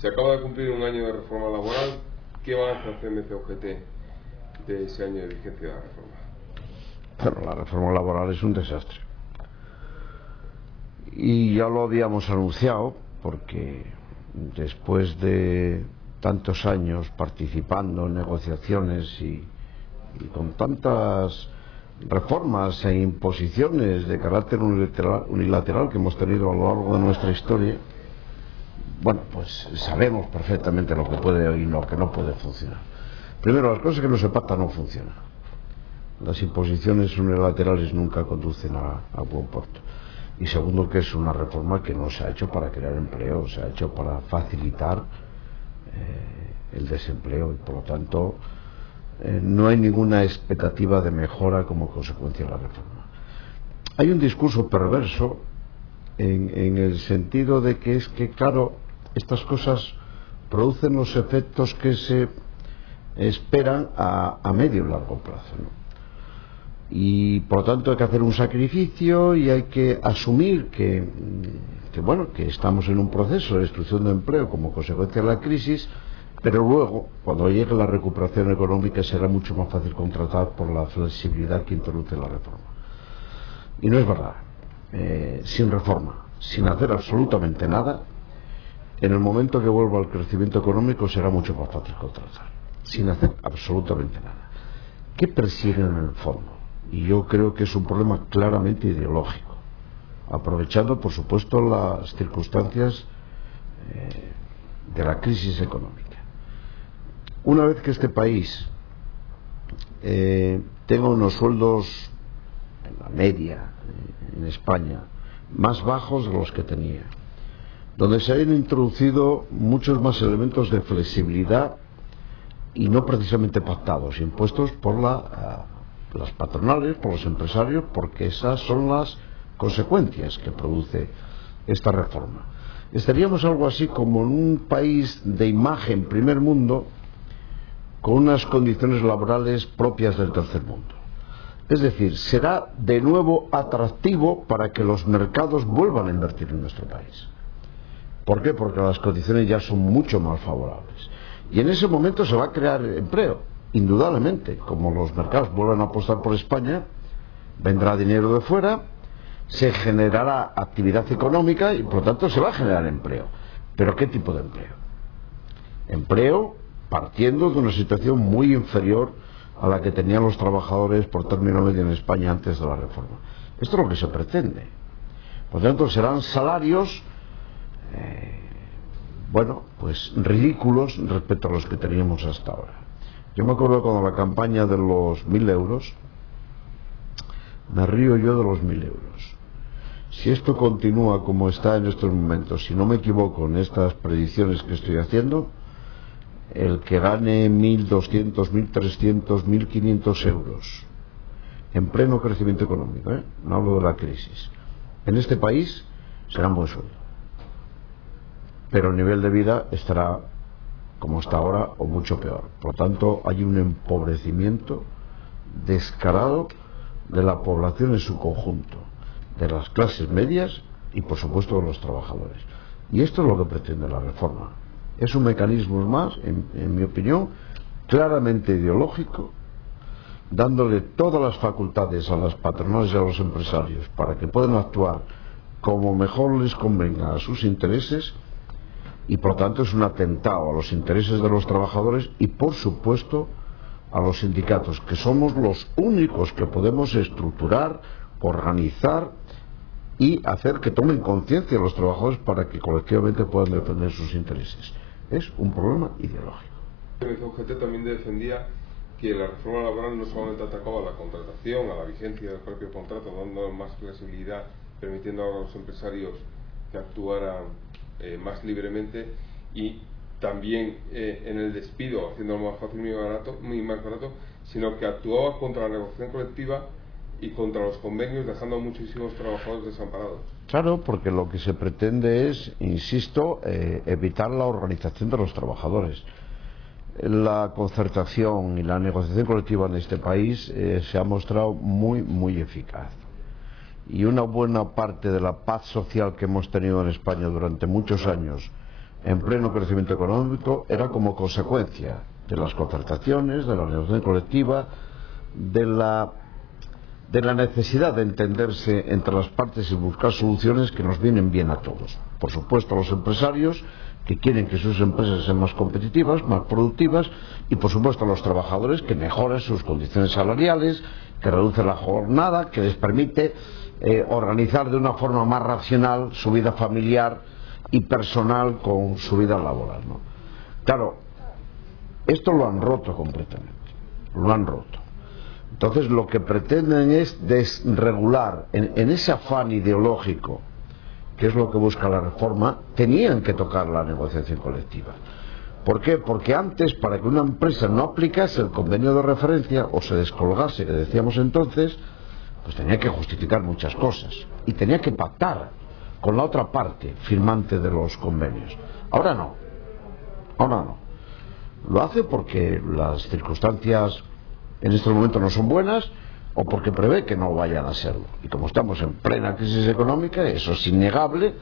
Se acaba de cumplir un año de reforma laboral. ¿Qué balance hace CMC-UGT de ese año de vigencia de la reforma? Pero la reforma laboral es un desastre. Y ya lo habíamos anunciado, porque después de tantos años participando en negociaciones y con tantas reformas e imposiciones de carácter unilateral que hemos tenido a lo largo de nuestra historia, bueno, pues sabemos perfectamente lo que puede y lo que no puede funcionar. Primero, las cosas que no se pactan no funcionan. Las imposiciones unilaterales nunca conducen a buen puerto. Y segundo, que es una reforma que no se ha hecho para crear empleo, se ha hecho para facilitar el desempleo, y por lo tanto no hay ninguna expectativa de mejora como consecuencia de la reforma. Hay un discurso perverso en el sentido de que es que, claro, estas cosas producen los efectos que se esperan a medio y largo plazo, ¿no? Y por lo tanto hay que hacer un sacrificio y hay que asumir que estamos en un proceso de destrucción de empleo como consecuencia de la crisis, pero luego, cuando llegue la recuperación económica, será mucho más fácil contratar por la flexibilidad que introduce la reforma. Y no es verdad. Sin reforma, sin hacer absolutamente nada, en el momento que vuelva el crecimiento económico será mucho más fácil contratar, sin hacer absolutamente nada. ¿Qué persiguen en el fondo? Y yo creo que es un problema claramente ideológico, aprovechando por supuesto las circunstancias de la crisis económica. Una vez que este país tenga unos sueldos en la media en España más bajos de los que tenía, donde se hayan introducido muchos más elementos de flexibilidad y no precisamente pactados, impuestos por las patronales, por los empresarios, porque esas son las consecuencias que produce esta reforma. Estaríamos algo así como en un país de imagen primer mundo, con unas condiciones laborales propias del tercer mundo. Es decir, será de nuevo atractivo para que los mercados vuelvan a invertir en nuestro país. ¿Por qué? Porque las condiciones ya son mucho más favorables. Y en ese momento se va a crear empleo, indudablemente. Como los mercados vuelvan a apostar por España, vendrá dinero de fuera, se generará actividad económica y por lo tanto se va a generar empleo. ¿Pero qué tipo de empleo? Empleo partiendo de una situación muy inferior a la que tenían los trabajadores por término medio en España antes de la reforma. Esto es lo que se pretende. Por lo tanto, serán salarios pues ridículos respecto a los que teníamos hasta ahora. Yo me acuerdo cuando la campaña de los 1.000 euros, me río yo de los 1.000 euros. Si esto continúa como está en estos momentos, si no me equivoco en estas predicciones que estoy haciendo, el que gane 1.200, 1.300, 1.500 euros en pleno crecimiento económico, no hablo de la crisis, en este país será un buen sueldo, pero el nivel de vida estará como está ahora o mucho peor. Por lo tanto, hay un empobrecimiento descarado de la población en su conjunto, de las clases medias y por supuesto de los trabajadores. Y esto es lo que pretende la reforma. Es un mecanismo más, en mi opinión, claramente ideológico, dándole todas las facultades a las patronales y a los empresarios para que puedan actuar como mejor les convenga a sus intereses, y por lo tanto es un atentado a los intereses de los trabajadores y por supuesto a los sindicatos, que somos los únicos que podemos estructurar, organizar y hacer que tomen conciencia los trabajadores para que colectivamente puedan defender sus intereses. Es un problema ideológico. El UGT también defendía que la reforma laboral no solamente atacaba a la contratación, a la vigencia del propio contrato, dando más flexibilidad, permitiendo a los empresarios que actuaran más libremente, y también en el despido, haciéndolo más fácil y más barato, sino que actuaba contra la negociación colectiva y contra los convenios, dejando a muchísimos trabajadores desamparados. Claro, porque lo que se pretende es, insisto, evitar la organización de los trabajadores. La concertación y la negociación colectiva en este país se ha mostrado muy, muy eficaz. Y una buena parte de la paz social que hemos tenido en España durante muchos años, en pleno crecimiento económico, era como consecuencia de las concertaciones, de la negociación colectiva, de la necesidad de entenderse entre las partes y buscar soluciones que nos vienen bien a todos. Por supuesto a los empresarios, que quieren que sus empresas sean más competitivas, más productivas, y por supuesto a los trabajadores, que mejoren sus condiciones salariales, que reducen la jornada, que les permite organizar de una forma más racional su vida familiar y personal con su vida laboral, ¿no? Claro, esto lo han roto completamente, lo han roto. Entonces lo que pretenden es desregular en ese afán ideológico, que es lo que busca la reforma. Tenían que tocar la negociación colectiva. ¿Por qué? Porque antes, para que una empresa no aplicase el convenio de referencia o se descolgase, que decíamos entonces, pues tenía que justificar muchas cosas y tenía que pactar con la otra parte firmante de los convenios. Ahora no, ahora no. Lo hace porque las circunstancias en este momento no son buenas, o porque prevé que no vayan a serlo. Y como estamos en plena crisis económica, eso es innegable,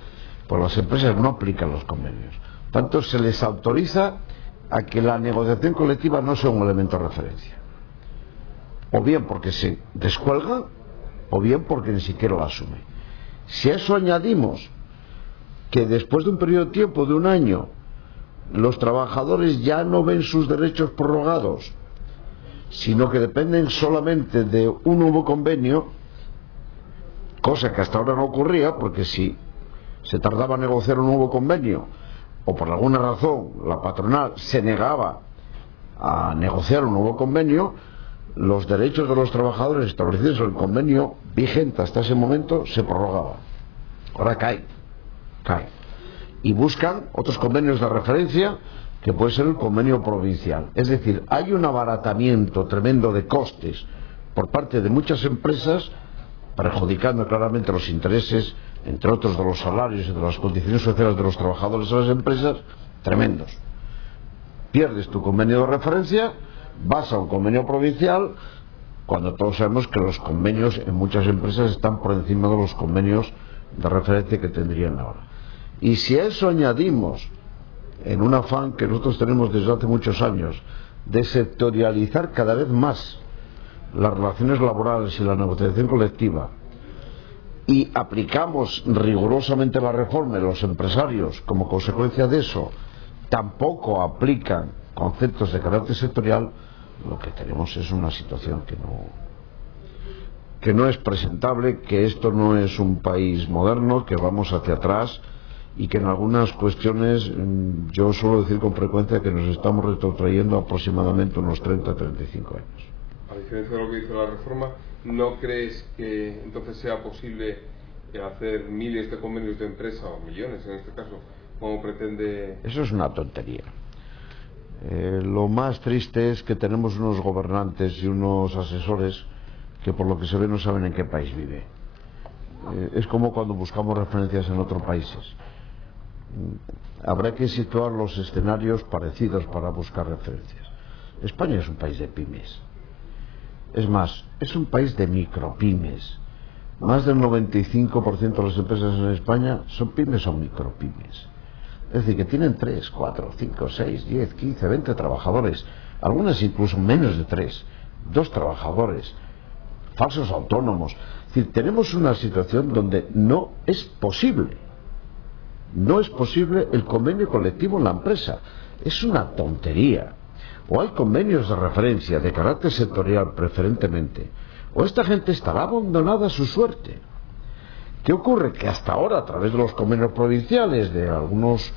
pues las empresas no aplican los convenios. Tanto se les autoriza a que la negociación colectiva no sea un elemento de referencia, o bien porque se descuelgan, o bien porque ni siquiera la asumen. Si a eso añadimos que después de un periodo de tiempo de un año los trabajadores ya no ven sus derechos prorrogados, sino que dependen solamente de un nuevo convenio, cosa que hasta ahora no ocurría, porque si se tardaba en negociar un nuevo convenio o por alguna razón la patronal se negaba a negociar un nuevo convenio, los derechos de los trabajadores establecidos en el convenio vigente hasta ese momento se prorrogaban. Ahora caen y buscan otros convenios de referencia, que puede ser el convenio provincial. Es decir, hay un abaratamiento tremendo de costes por parte de muchas empresas, perjudicando claramente los intereses, entre otros, de los salarios y de las condiciones sociales de los trabajadores de las empresas, tremendos. Pierdes tu convenio de referencia, vas a un convenio provincial, cuando todos sabemos que los convenios en muchas empresas están por encima de los convenios de referencia que tendrían ahora. Y si a eso añadimos, en un afán que nosotros tenemos desde hace muchos años, de sectorializar cada vez más las relaciones laborales y la negociación colectiva, y aplicamos rigurosamente la reforma, y los empresarios, como consecuencia de eso, tampoco aplican conceptos de carácter sectorial, lo que tenemos es una situación que no es presentable, que esto no es un país moderno, que vamos hacia atrás, y que en algunas cuestiones yo suelo decir con frecuencia que nos estamos retrotrayendo aproximadamente unos 30-35 años. A diferencia de lo que dice la reforma, ¿no crees que entonces sea posible hacer miles de convenios de empresa, o millones en este caso, como pretende? Eso es una tontería. Lo más triste es que tenemos unos gobernantes y unos asesores que por lo que se ve no saben en qué país vive. Es como cuando buscamos referencias en otros países. Habrá que situar los escenarios parecidos para buscar referencias. España es un país de pymes. Es más, es un país de micropymes. Más del 95% de las empresas en España son pymes o micropymes. Es decir, que tienen 3, 4, 5, 6, 10, 15, 20 trabajadores. Algunas incluso menos de 3, 2 trabajadores. Falsos autónomos. Es decir, tenemos una situación donde no es posible el convenio colectivo en la empresa. Es una tontería. O hay convenios de referencia de carácter sectorial preferentemente, o esta gente estará abandonada a su suerte. ¿Qué ocurre? Que hasta ahora, a través de los convenios provinciales, de algunos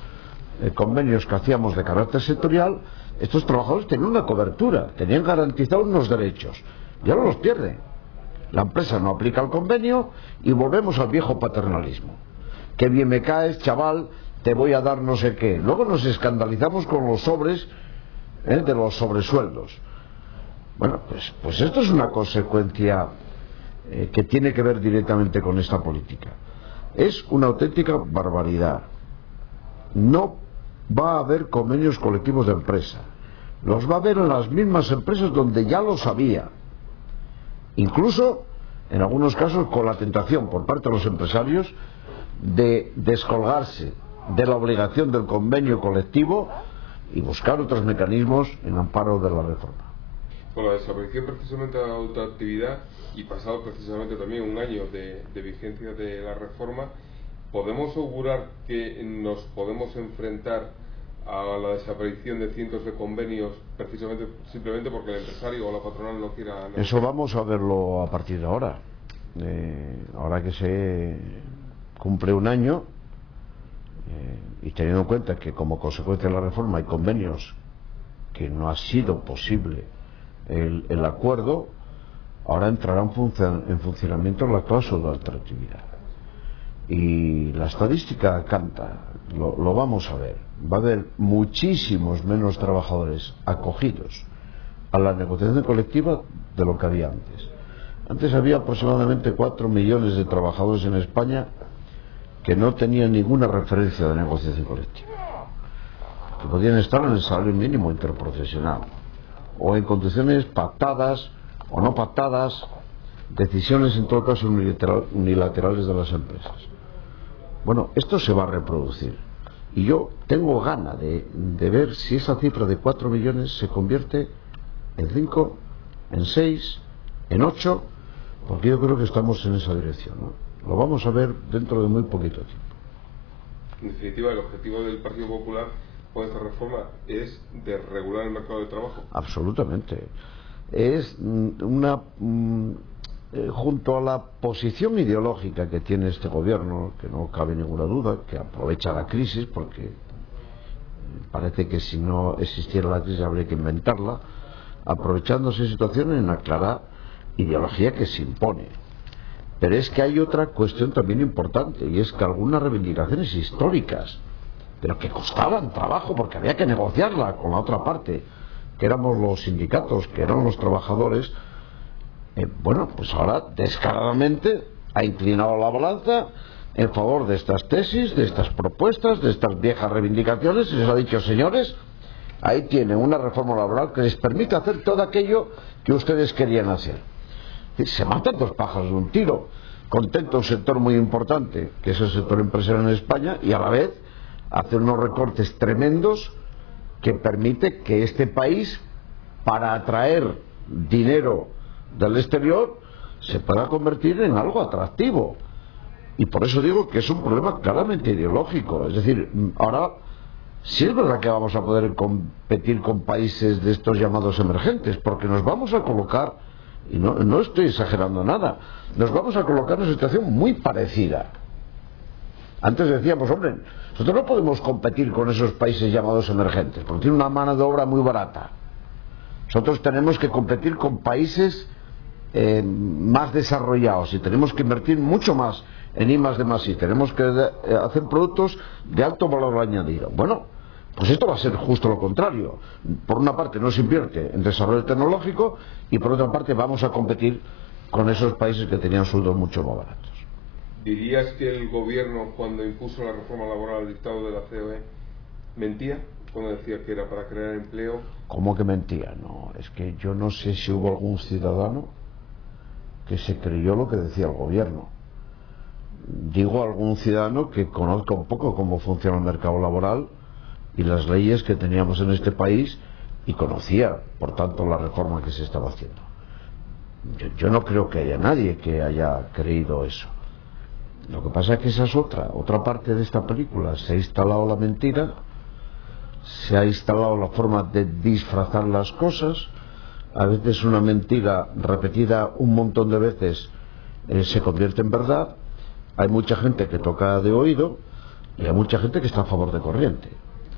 convenios que hacíamos de carácter sectorial, estos trabajadores tenían una cobertura, tenían garantizados unos derechos, y ahora los pierden. La empresa no aplica el convenio y volvemos al viejo paternalismo. Qué bien me caes, chaval, te voy a dar no sé qué. Luego nos escandalizamos con los sobres de los sobresueldos. Bueno, pues esto es una consecuencia que tiene que ver directamente con esta política. Es una auténtica barbaridad. No va a haber convenios colectivos de empresa. Los va a haber en las mismas empresas donde ya los había. Incluso, en algunos casos, con la tentación por parte de los empresarios de descolgarse de la obligación del convenio colectivo y buscar otros mecanismos en amparo de la reforma. Con la desaparición precisamente de la autoactividad y pasado precisamente también un año de vigencia de la reforma, ¿podemos augurar que nos podemos enfrentar a la desaparición de cientos de convenios precisamente simplemente porque el empresario o la patronal no quiera negociar? Eso vamos a verlo a partir de ahora. Ahora que se cumple un año y teniendo en cuenta que como consecuencia de la reforma hay convenios que no ha sido posible el acuerdo, ahora entrará en funcionamiento la cláusula de ultraactividad. Y la estadística canta, lo vamos a ver. Va a haber muchísimos menos trabajadores acogidos a la negociación colectiva de lo que había antes. Antes había aproximadamente 4 millones de trabajadores en España que no tenían ninguna referencia de negociación colectiva, que podían estar en el salario mínimo interprofesional o en condiciones pactadas o no pactadas, decisiones en todo caso unilaterales de las empresas. Bueno, esto se va a reproducir y yo tengo ganas de ver si esa cifra de 4 millones se convierte en 5, en 6, en 8, porque yo creo que estamos en esa dirección, ¿no? Lo vamos a ver dentro de muy poquito tiempo. En definitiva, el objetivo del Partido Popular con esta reforma es de regular el mercado de trabajo. Absolutamente. Es junto a la posición ideológica que tiene este gobierno, que no cabe ninguna duda, que aprovecha la crisis, porque parece que si no existiera la crisis habría que inventarla, aprovechándose situaciones en una clara ideología que se impone. Pero es que hay otra cuestión también importante, y es que algunas reivindicaciones históricas, pero que costaban trabajo porque había que negociarla con la otra parte, que éramos los sindicatos, que eran los trabajadores, bueno, pues ahora descaradamente ha inclinado la balanza en favor de estas tesis, de estas propuestas, de estas viejas reivindicaciones, y les ha dicho: señores, ahí tienen una reforma laboral que les permite hacer todo aquello que ustedes querían hacer. Se matan dos pájaros de un tiro. Contenta un sector muy importante, que es el sector empresarial en España, y a la vez hace unos recortes tremendos que permite que este país, para atraer dinero del exterior, se pueda convertir en algo atractivo. Y por eso digo que es un problema claramente ideológico. Es decir, ahora sí es verdad que vamos a poder competir con países de estos llamados emergentes, porque nos vamos a colocar, y no estoy exagerando nada, nos vamos a colocar en una situación muy parecida. Antes decíamos: hombre, nosotros no podemos competir con esos países llamados emergentes porque tienen una mano de obra muy barata. Nosotros tenemos que competir con países más desarrollados, y tenemos que invertir mucho más en I+D+I, tenemos que hacer productos de alto valor añadido. Bueno, pues esto va a ser justo lo contrario. Por una parte no se invierte en desarrollo tecnológico, y por otra parte vamos a competir con esos países que tenían sueldos mucho más baratos. ¿Dirías que el gobierno, cuando impuso la reforma laboral al dictado de la COE, mentía cuando decía que era para crear empleo? ¿Cómo que mentía? No, es que yo no sé si hubo algún ciudadano que se creyó lo que decía el gobierno. Digo algún ciudadano que conozca un poco cómo funciona el mercado laboral y las leyes que teníamos en este país, y conocía, por tanto, la reforma que se estaba haciendo. Yo no creo que haya nadie que haya creído eso. Lo que pasa es que esa es otra parte de esta película. Se ha instalado la mentira, se ha instalado la forma de disfrazar las cosas. A veces una mentira repetida un montón de veces se convierte en verdad. Hay mucha gente que toca de oído y hay mucha gente que está a favor de corriente,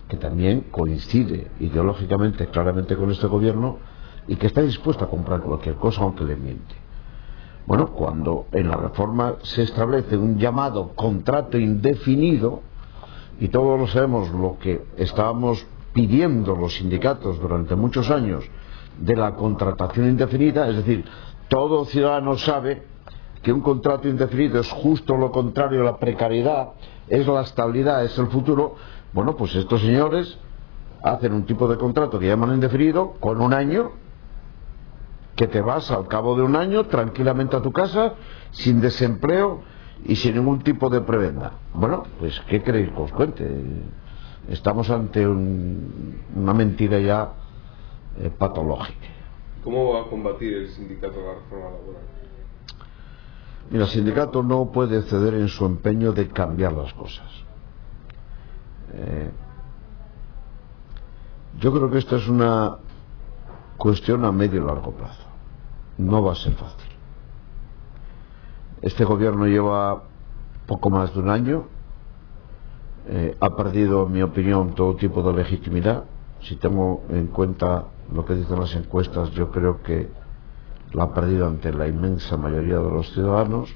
que también coincide ideológicamente claramente con este gobierno y que está dispuesto a comprar cualquier cosa aunque le miente. Bueno, cuando en la reforma se establece un llamado contrato indefinido, y todos lo sabemos lo que estábamos pidiendo los sindicatos durante muchos años de la contratación indefinida, es decir, todo ciudadano sabe que un contrato indefinido es justo lo contrario a la precariedad, es la estabilidad, es el futuro. Bueno, pues estos señores hacen un tipo de contrato que llaman indefinido, con un año, que te vas al cabo de un año tranquilamente a tu casa, sin desempleo y sin ningún tipo de prebenda. Bueno, pues ¿qué queréis que os cuente? Estamos ante una mentira ya patológica. ¿Cómo va a combatir el sindicato la reforma laboral? Mira, el sindicato no puede ceder en su empeño de cambiar las cosas. Yo creo que esta es una cuestión a medio y largo plazo. No va a ser fácil. Este gobierno lleva poco más de un año. Ha perdido, en mi opinión, todo tipo de legitimidad. Si tengo en cuenta lo que dicen las encuestas, yo creo que la ha perdido ante la inmensa mayoría de los ciudadanos.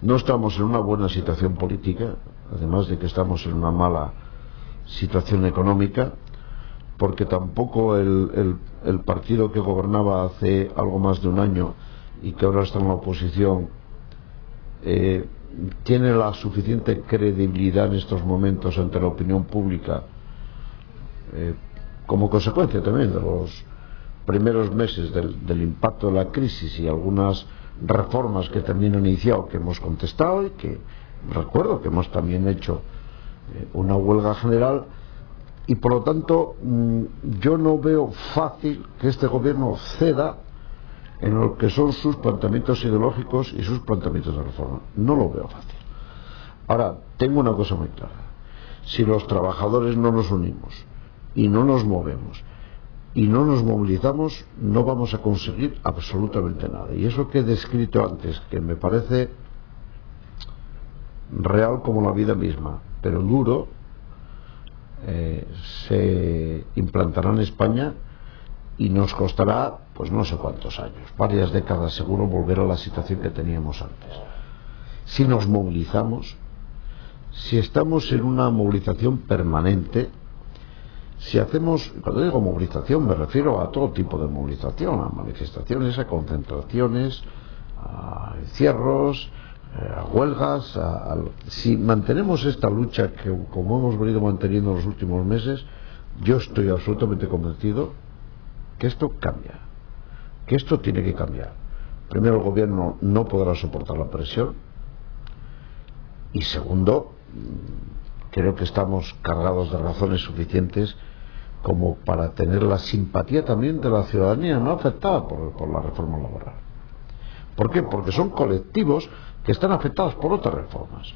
No estamos en una buena situación política, además de que estamos en una mala situación económica, porque tampoco el partido que gobernaba hace algo más de un año y que ahora está en la oposición tiene la suficiente credibilidad en estos momentos ante la opinión pública, como consecuencia también de los primeros meses del impacto de la crisis y algunas reformas que también han iniciado, que hemos contestado, y que recuerdo que hemos también hecho una huelga general, y por lo tanto yo no veo fácil que este gobierno ceda en lo que son sus planteamientos ideológicos y sus planteamientos de reforma. No lo veo fácil. Ahora, tengo una cosa muy clara: si los trabajadores no nos unimos y no nos movemos y no nos movilizamos, no vamos a conseguir absolutamente nada. Y eso que he descrito antes, que me parece real como la vida misma, pero duro, se implantará en España y nos costará, pues no sé cuántos años, varias décadas seguro, volver a la situación que teníamos antes. Si nos movilizamos, si estamos en una movilización permanente, si hacemos, cuando digo movilización me refiero a todo tipo de movilización, a manifestaciones, a concentraciones, a encierros, a huelgas, si mantenemos esta lucha que como hemos venido manteniendo en los últimos meses, yo estoy absolutamente convencido que esto cambia, que esto tiene que cambiar. Primero, el gobierno no podrá soportar la presión, y segundo, creo que estamos cargados de razones suficientes como para tener la simpatía también de la ciudadanía no afectada por la reforma laboral. ¿Por qué? Porque son colectivos que están afectados por otras reformas.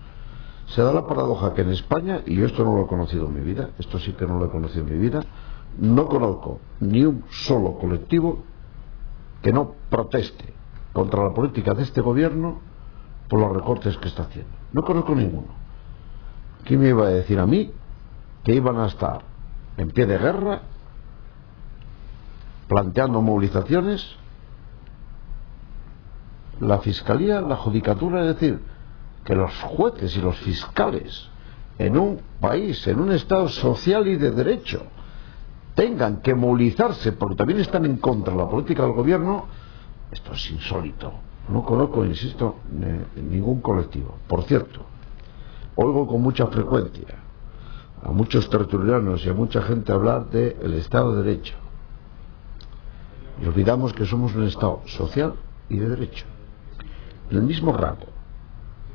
Se da la paradoja que en España, y yo esto no lo he conocido en mi vida, esto sí que no lo he conocido en mi vida, no conozco ni un solo colectivo que no proteste contra la política de este gobierno por los recortes que está haciendo. No conozco ninguno. ¿Quién me iba a decir a mí que iban a estar en pie de guerra planteando movilizaciones la Fiscalía, la Judicatura? Es decir, que los jueces y los fiscales en un país, en un Estado social y de derecho, tengan que movilizarse porque también están en contra de la política del gobierno. Esto es insólito. No conozco, insisto, ningún colectivo. Por cierto, oigo con mucha frecuencia a muchos tertulianos y a mucha gente hablar del Estado de Derecho, y olvidamos que somos un Estado social y de derecho. En el mismo rango,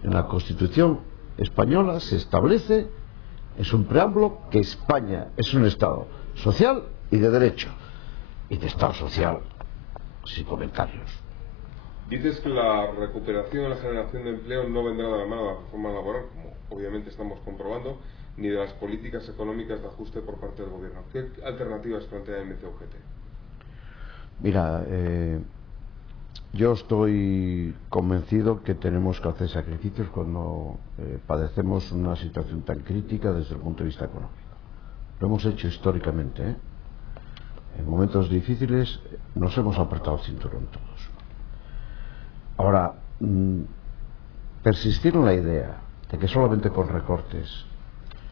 en la Constitución española se establece, es un preámbulo, que España es un Estado social y de derecho, y de Estado social sin comentarios. Dices que la recuperación y la generación de empleo no vendrá de la mano de la reforma laboral, como obviamente estamos comprobando, ni de las políticas económicas de ajuste por parte del gobierno. ¿Qué alternativas plantea MCUGT? Mira, yo estoy convencido que tenemos que hacer sacrificios cuando padecemos una situación tan crítica desde el punto de vista económico. Lo hemos hecho históricamente, ¿eh? En momentos difíciles nos hemos apretado el cinturón todos. Ahora, persistir en la idea de que solamente con recortes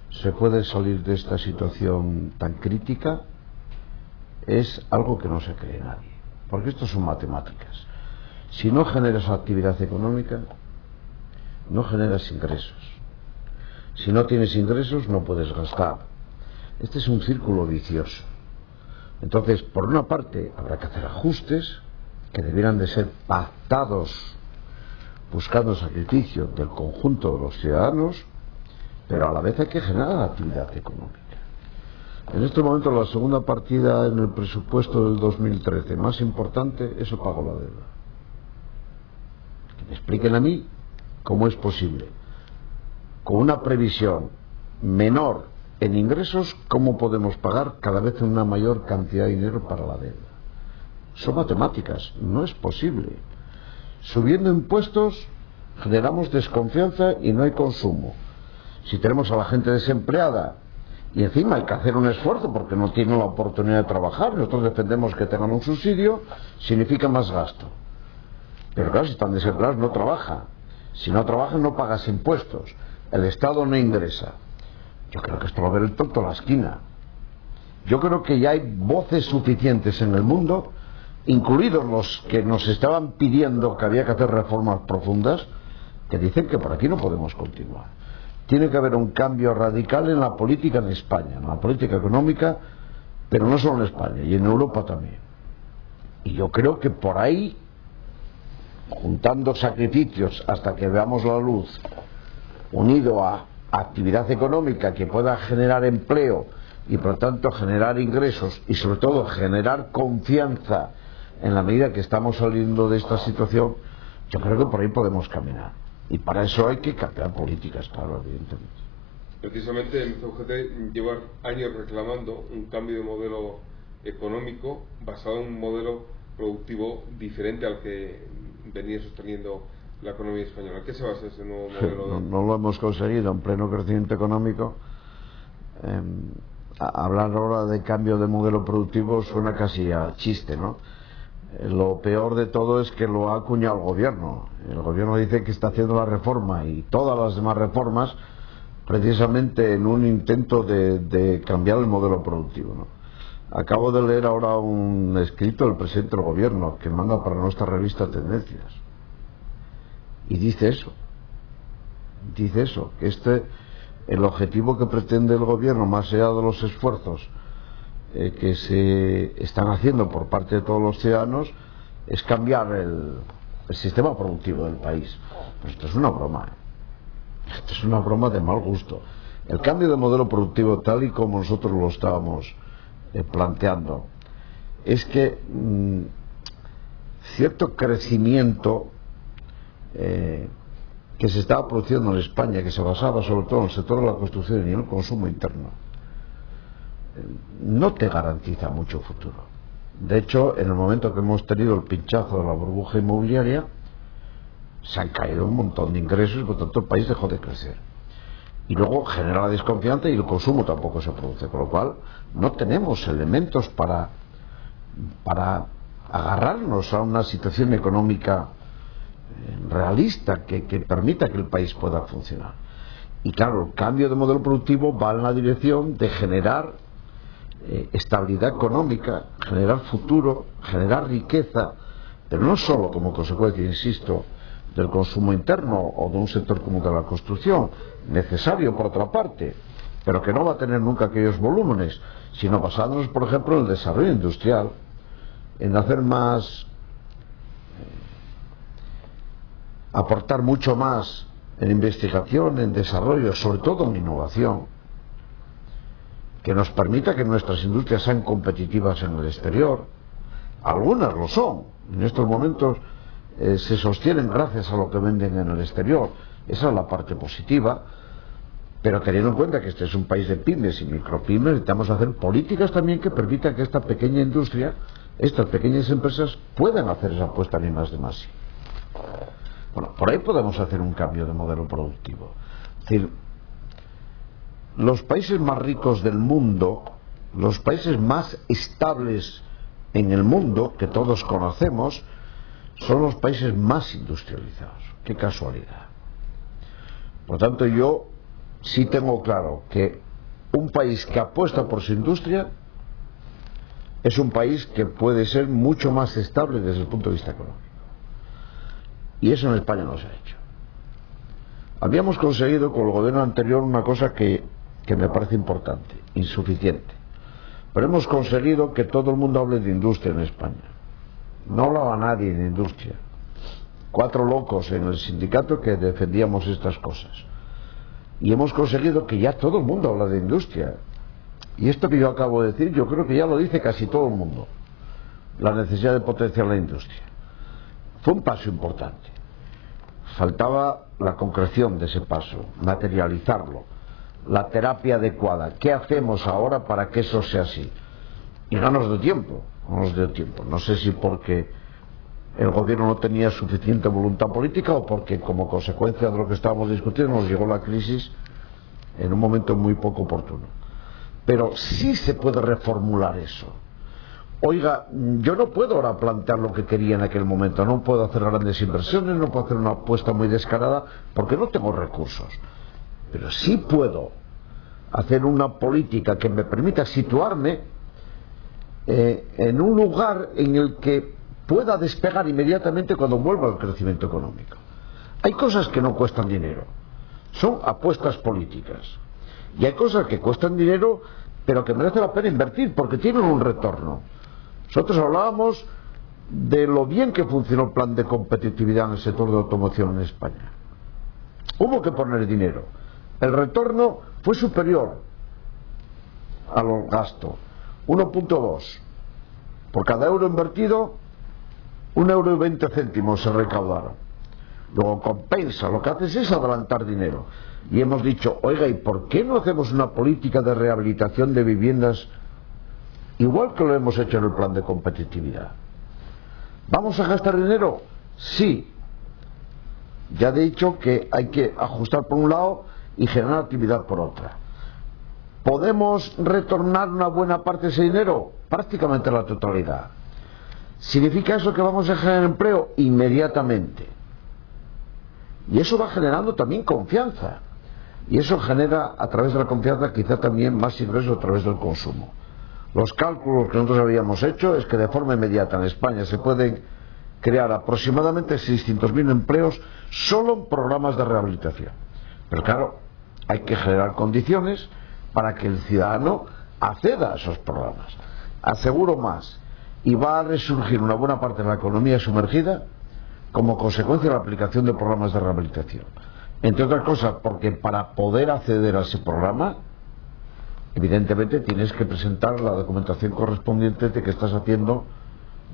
se puede salir de esta situación tan crítica es algo que no se cree nadie, porque esto son matemáticas. Si no generas actividad económica, no generas ingresos. Si no tienes ingresos, no puedes gastar. Este es un círculo vicioso. Entonces, por una parte, habrá que hacer ajustes que debieran de ser pactados buscando el sacrificio del conjunto de los ciudadanos, pero a la vez hay que generar actividad económica. En este momento la segunda partida en el presupuesto del 2013 más importante es el pago de la deuda. Que me expliquen a mí cómo es posible, con una previsión menor en ingresos, cómo podemos pagar cada vez una mayor cantidad de dinero para la deuda. Son matemáticas, no es posible. Subiendo impuestos generamos desconfianza y no hay consumo. Si tenemos a la gente desempleada y encima hay que hacer un esfuerzo porque no tienen la oportunidad de trabajar, nosotros defendemos que tengan un subsidio, significa más gasto. Pero claro, si están desempleados no trabajan. Si no trabajan no pagas impuestos. El Estado no ingresa. Yo creo que esto va a ver el tonto a la esquina. Yo creo que ya hay voces suficientes en el mundo, incluidos los que nos estaban pidiendo que había que hacer reformas profundas, que dicen que por aquí no podemos continuar. Tiene que haber un cambio radical en la política en España, en la política económica, pero no solo en España, y en Europa también. Y yo creo que por ahí, juntando sacrificios hasta que veamos la luz, unido a actividad económica que pueda generar empleo y por lo tanto generar ingresos y sobre todo generar confianza en la medida que estamos saliendo de esta situación, yo creo que por ahí podemos caminar. Y para eso hay que cambiar políticas, claro, evidentemente. Precisamente el COGT lleva años reclamando un cambio de modelo económico basado en un modelo productivo diferente al que venía sosteniendo la economía española. ¿En qué se basa ese nuevo modelo? No lo hemos conseguido en pleno crecimiento económico. Hablar ahora de cambio de modelo productivo suena casi a chiste, ¿no? Lo peor de todo es que lo ha acuñado el gobierno. El gobierno dice que está haciendo la reforma y todas las demás reformas precisamente en un intento de cambiar el modelo productivo, ¿no? Acabo de leer ahora un escrito del presidente del gobierno que manda para nuestra revista Tendencias y dice eso, que el objetivo que pretende el gobierno, más allá de los esfuerzos que se están haciendo por parte de todos los ciudadanos, es cambiar el sistema productivo del país. Pues esto es una broma, esto es una broma de mal gusto. El cambio de modelo productivo, tal y como nosotros lo estábamos planteando, es que cierto crecimiento que se estaba produciendo en España, que se basaba sobre todo en el sector de la construcción y en el consumo interno, no te garantiza mucho futuro. De hecho, en el momento que hemos tenido el pinchazo de la burbuja inmobiliaria, se han caído un montón de ingresos y por tanto el país dejó de crecer. Y luego genera la desconfianza y el consumo tampoco se produce, con lo cual no tenemos elementos para agarrarnos a una situación económica realista que permita que el país pueda funcionar. Y claro, el cambio de modelo productivo va en la dirección de generar estabilidad económica, generar futuro, generar riqueza, pero no solo como consecuencia, insisto, del consumo interno o de un sector como de la construcción, necesario por otra parte, pero que no va a tener nunca aquellos volúmenes, sino basándonos, por ejemplo, en el desarrollo industrial, en hacer más, aportar mucho más en investigación, en desarrollo, sobre todo en innovación, que nos permita que nuestras industrias sean competitivas en el exterior. Algunas lo son, en estos momentos se sostienen gracias a lo que venden en el exterior. Esa es la parte positiva, pero teniendo en cuenta que este es un país de pymes y micropymes, necesitamos hacer políticas también que permitan que esta pequeña industria, estas pequeñas empresas, puedan hacer esa apuesta en I+D+I. Bueno, por ahí podemos hacer un cambio de modelo productivo. Es decir, los países más ricos del mundo, los países más estables en el mundo, que todos conocemos, son los países más industrializados. Qué casualidad. Por tanto, yo sí tengo claro que un país que apuesta por su industria es un país que puede ser mucho más estable desde el punto de vista económico. Y eso en España no se ha hecho. Habíamos conseguido con el gobierno anterior una cosa que me parece importante, insuficiente. Pero hemos conseguido que todo el mundo hable de industria en España. No hablaba nadie de industria. 4 locos en el sindicato que defendíamos estas cosas. Y hemos conseguido que ya todo el mundo habla de industria. Y esto que yo acabo de decir, yo creo que ya lo dice casi todo el mundo. La necesidad de potenciar la industria. Fue un paso importante. Faltaba la concreción de ese paso, materializarlo, la terapia adecuada. ¿Qué hacemos ahora para que eso sea así? Y no nos dio tiempo, no nos dio tiempo. No sé si porque el gobierno no tenía suficiente voluntad política o porque como consecuencia de lo que estábamos discutiendo nos llegó la crisis en un momento muy poco oportuno. Pero sí se puede reformular eso. Oiga, yo no puedo ahora plantear lo que quería en aquel momento, no puedo hacer grandes inversiones, no puedo hacer una apuesta muy descarada porque no tengo recursos, pero sí puedo hacer una política que me permita situarme en un lugar en el que pueda despegar inmediatamente cuando vuelva al crecimiento económico. Hay cosas que no cuestan dinero, son apuestas políticas, y hay cosas que cuestan dinero pero que merece la pena invertir porque tienen un retorno. Nosotros hablábamos de lo bien que funcionó el plan de competitividad en el sector de automoción en España. Hubo que poner dinero. El retorno fue superior a los gastos. 1.2. Por cada euro invertido, 1,20 € se recaudaron. Luego compensa. Lo que haces es adelantar dinero. Y hemos dicho, oiga, ¿y por qué no hacemos una política de rehabilitación de viviendas igual que lo hemos hecho en el plan de competitividad? ¿Vamos a gastar dinero? Sí. Ya he dicho que hay que ajustar por un lado y generar actividad por otra. ¿Podemos retornar una buena parte de ese dinero? Prácticamente la totalidad. ¿Significa eso que vamos a generar empleo? Inmediatamente. Y eso va generando también confianza. Y eso genera, a través de la confianza, quizá también más ingresos a través del consumo. Los cálculos que nosotros habíamos hecho es que de forma inmediata en España se pueden crear aproximadamente 600.000 empleos solo en programas de rehabilitación. Pero claro, hay que generar condiciones para que el ciudadano acceda a esos programas. Aseguro más, y va a resurgir una buena parte de la economía sumergida como consecuencia de la aplicación de programas de rehabilitación. Entre otras cosas, porque para poder acceder a ese programa, evidentemente tienes que presentar la documentación correspondiente de que estás haciendo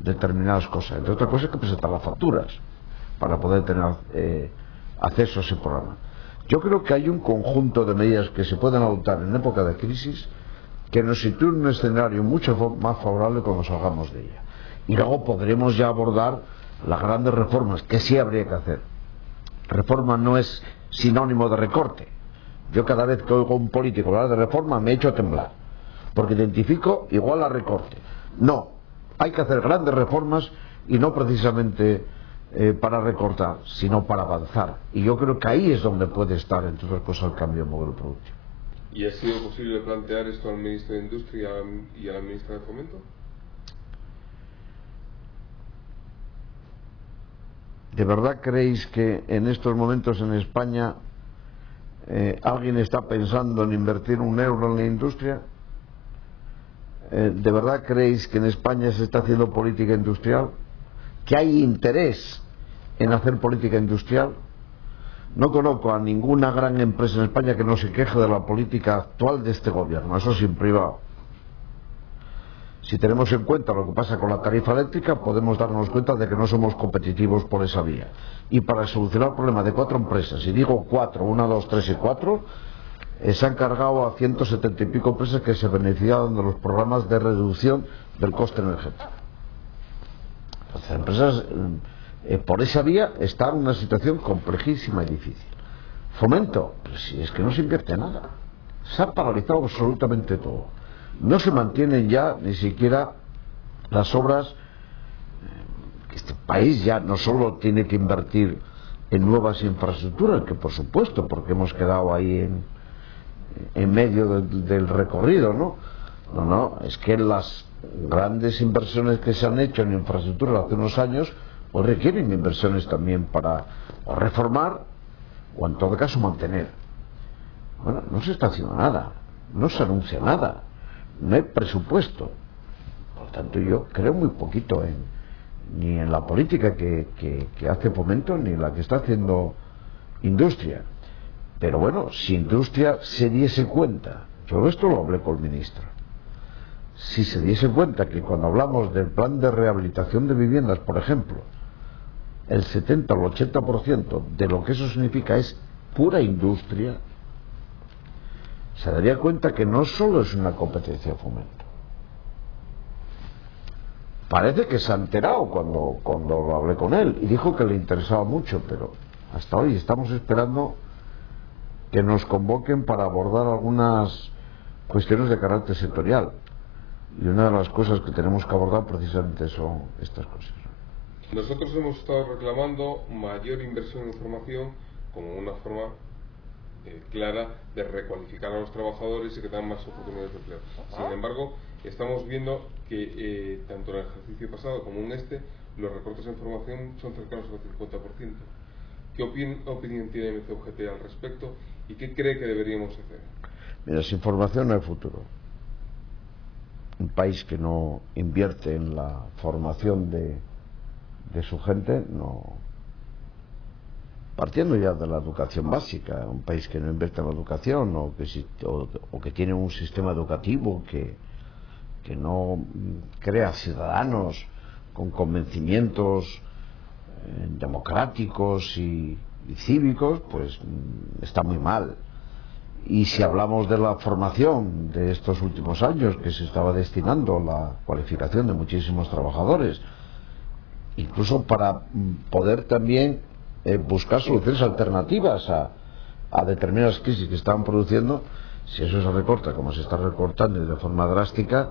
determinadas cosas. Entre otras cosas, hay que presentar las facturas para poder tener acceso a ese programa. Yo creo que hay un conjunto de medidas que se pueden adoptar en época de crisis que nos sitúen en un escenario mucho más favorable cuando salgamos de ella. Y luego podremos ya abordar las grandes reformas que sí habría que hacer. Reforma no es sinónimo de recorte. Yo cada vez que oigo a un político hablar de reforma me echo a temblar, porque identifico igual a recorte. No, hay que hacer grandes reformas y no precisamente para recortar, sino para avanzar. Y yo creo que ahí es donde puede estar, entre otras cosas, el cambio de modelo productivo. ¿Y ha sido posible plantear esto al ministro de Industria y a la ministra de Fomento? ¿De verdad creéis que en estos momentos en España alguien está pensando en invertir €1 en la industria? ¿De verdad creéis que en España se está haciendo política industrial? ¿Que hay interés en hacer política industrial? No conozco a ninguna gran empresa en España que no se queje de la política actual de este gobierno, eso sin privado. Si tenemos en cuenta lo que pasa con la tarifa eléctrica, podemos darnos cuenta de que no somos competitivos por esa vía. Y para solucionar el problema de 4 empresas, y digo 4, 1, 2, 3 y 4, se han cargado a 170 y pico empresas que se beneficiaban de los programas de reducción del coste energético. Las empresas por esa vía están en una situación complejísima y difícil. Fomento, pues si es que no se invierte nada, se ha paralizado absolutamente todo. No se mantienen ya ni siquiera las obras que este país ya no solo tiene que invertir en nuevas infraestructuras, que por supuesto, porque hemos quedado ahí en medio del recorrido, ¿no? No, es que las grandes inversiones que se han hecho en infraestructura hace unos años pues requieren inversiones también para o reformar o en todo caso mantener. Bueno, no se está haciendo nada, no se anuncia nada, no hay presupuesto. Por tanto, yo creo muy poquito ni en la política que hace Fomento, ni en la que está haciendo Industria. Pero bueno, si Industria se diese cuenta, yo esto lo hablé con el ministro, si se diese cuenta que cuando hablamos del plan de rehabilitación de viviendas, por ejemplo, el 70 o el 80% de lo que eso significa es pura industria, se daría cuenta que no solo es una competencia de Fomento. Parece que se ha enterado cuando lo hablé con él y dijo que le interesaba mucho, pero hasta hoy estamos esperando que nos convoquen para abordar algunas cuestiones de carácter sectorial, y una de las cosas que tenemos que abordar precisamente son estas cosas. Nosotros hemos estado reclamando mayor inversión en formación como una forma clara de recualificar a los trabajadores y que tengan más oportunidades de empleo. Sin embargo, estamos viendo que tanto en el ejercicio pasado como en este, los recortes en formación son cercanos al 50%. ¿Qué opinión tiene MCUGT al respecto y qué cree que deberíamos hacer? Mira, sin formación no hay futuro. Un país que no invierte en la formación de su gente, no. Partiendo ya de la educación básica, un país que no invierte en la educación o que tiene un sistema educativo que no crea ciudadanos con convencimientos democráticos y cívicos, pues está muy mal. Y si hablamos de la formación de estos últimos años, que se estaba destinando a la cualificación de muchísimos trabajadores, incluso para poder también buscar soluciones alternativas a determinadas crisis que estaban produciendo, si eso se recorta como se está recortando y de forma drástica,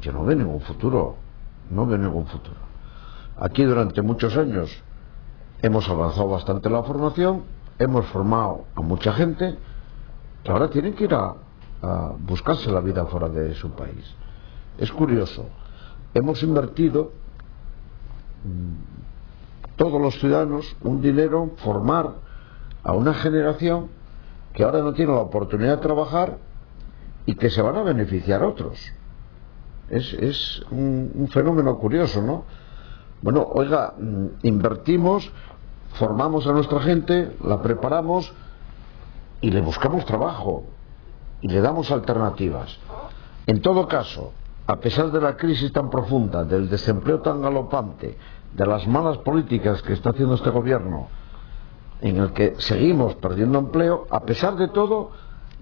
yo no veo ningún futuro. No veo ningún futuro. Aquí durante muchos años hemos avanzado bastante en la formación, hemos formado a mucha gente que ahora tienen que ir a buscarse la vida fuera de su país. Es curioso, hemos invertido todos los ciudadanos un dinero en formar a una generación que ahora no tiene la oportunidad de trabajar y que se van a beneficiar otros. Es un fenómeno curioso, ¿no? Bueno, oiga, invertimos, formamos a nuestra gente, la preparamos y le buscamos trabajo y le damos alternativas. En todo caso, a pesar de la crisis tan profunda, del desempleo tan galopante, de las malas políticas que está haciendo este gobierno, en el que seguimos perdiendo empleo, a pesar de todo,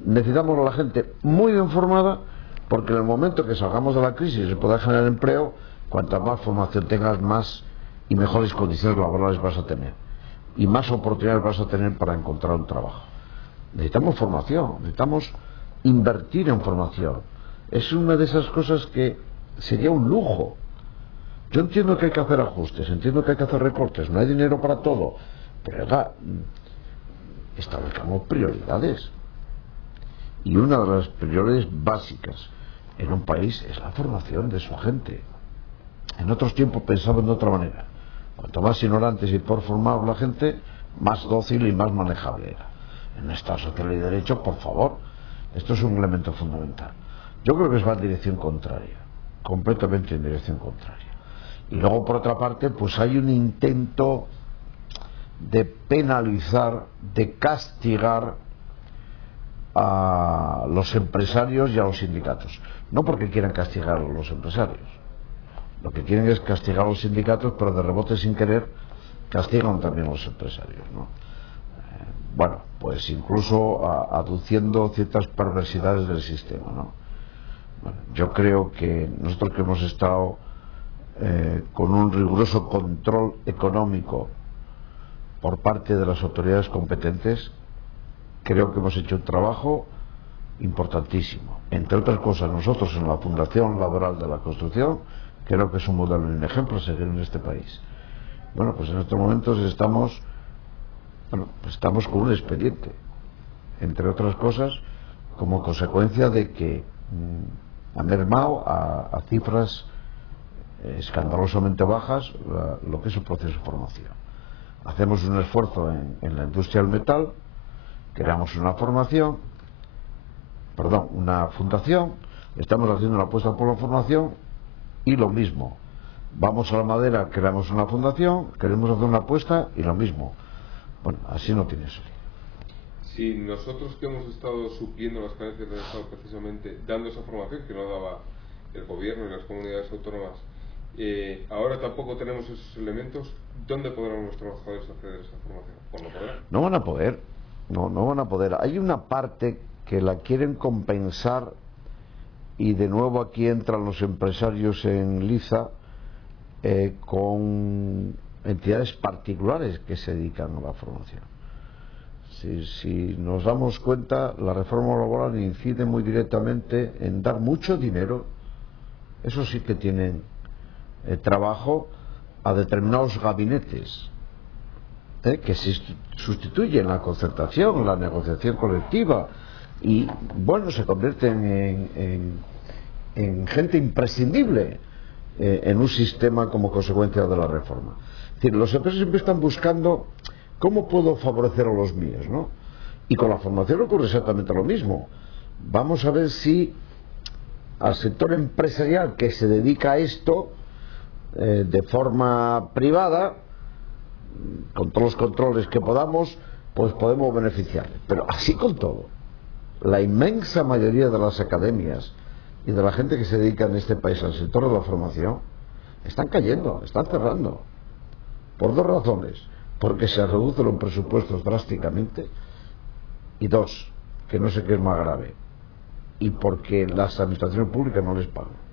necesitamos a la gente muy bien formada, porque en el momento que salgamos de la crisis y se pueda generar empleo, cuanta más formación tengas, más y mejores condiciones laborales vas a tener y más oportunidades vas a tener para encontrar un trabajo. Necesitamos formación, necesitamos invertir en formación. Es una de esas cosas que sería un lujo. Yo entiendo que hay que hacer ajustes, entiendo que hay que hacer recortes, no hay dinero para todo, pero oiga, establezcamos prioridades. Y una de las prioridades básicas en un país es la formación de su gente. En otros tiempos pensaban de otra manera. Cuanto más ignorantes y por formar la gente, más dócil y más manejable era. En un Estado social y de derecho, por favor, esto es un elemento fundamental. Yo creo que se va en dirección contraria, completamente en dirección contraria. Y luego, por otra parte, pues hay un intento de penalizar, de castigar a los empresarios y a los sindicatos. No porque quieran castigar a los empresarios, lo que quieren es castigar a los sindicatos, pero de rebote, sin querer, castigan también a los empresarios, ¿no? Bueno, pues incluso aduciendo ciertas perversidades del sistema, ¿no? Bueno, yo creo que nosotros que hemos estado con un riguroso control económico por parte de las autoridades competentes, creo que hemos hecho un trabajo importantísimo. Entre otras cosas, nosotros en la Fundación Laboral de la Construcción creo que es un modelo y un ejemplo a seguir en este país. Bueno, pues en estos momentos estamos con un expediente, entre otras cosas, como consecuencia de que ha mermado a cifras escandalosamente bajas lo que es el proceso de formación. Hacemos un esfuerzo en la industria del metal, creamos una fundación, estamos haciendo una apuesta por la formación y lo mismo. vamos a la madera, creamos una fundación, queremos hacer una apuesta y lo mismo. Bueno, así no tiene salida. Si nosotros que hemos estado supliendo las carencias del Estado precisamente dando esa formación que no daba el gobierno y las comunidades autónomas, ahora tampoco tenemos esos elementos, ¿dónde podrán los trabajadores acceder a esa formación? ¿Pues no podrán? No van a poder, no van a poder. Hay una parte que la quieren compensar y de nuevo aquí entran los empresarios en liza con entidades particulares que se dedican a la formación. Si nos damos cuenta, la reforma laboral incide muy directamente en dar mucho dinero, eso sí que tienen trabajo, a determinados gabinetes que se sustituyen la concertación, la negociación colectiva, y bueno, se convierten en gente imprescindible en un sistema como consecuencia de la reforma. Es decir, los empresarios siempre están buscando cómo puedo favorecer a los míos, ¿no? Y con la formación ocurre exactamente lo mismo. Vamos a ver si al sector empresarial que se dedica a esto de forma privada, con todos los controles que podamos, pues podemos beneficiarle. Pero así con todo, la inmensa mayoría de las academias y de la gente que se dedica en este país al sector de la formación están cayendo, están cerrando, por dos razones: porque se reducen los presupuestos drásticamente, y dos, que no sé qué es más grave, y porque las administraciones públicas no les pagan.